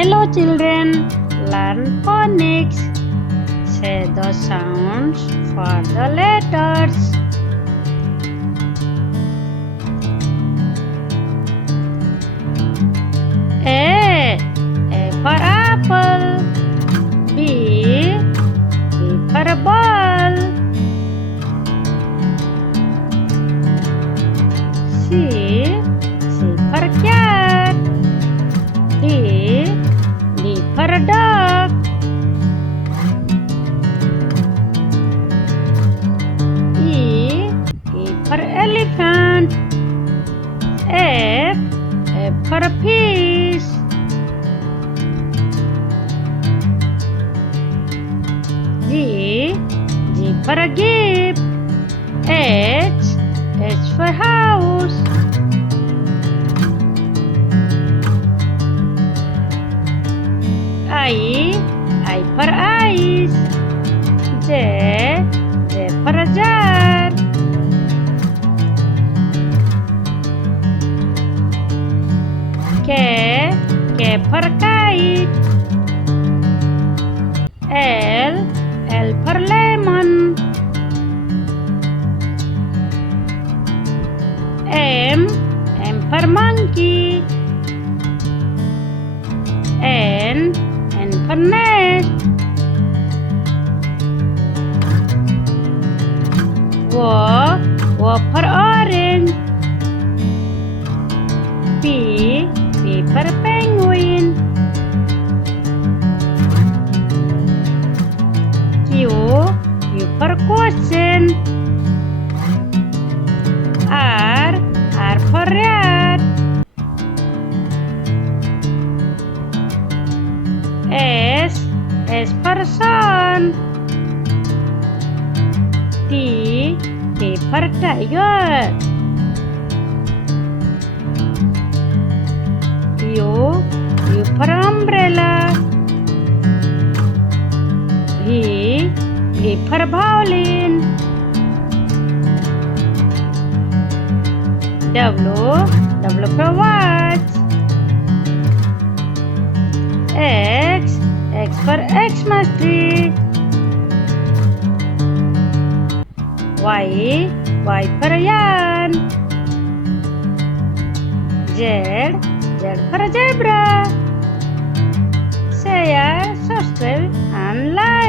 Hello children, learn phonics. Say the sounds for the letters. A for apple. B for ball. C for cat. D for dog. E for elephant. F for fish. G for gift. H for house. I for eyes. J for jar. K for kite. L for lemon. M for monkey. N for nest. O for orange. P for penguin. Q for question. R for rat. S for sun. T for tiger. U for umbrella. V for violin. W for watch. X for Xmas tree. Y for yarn. Z for zebra. Share, subscribe and like.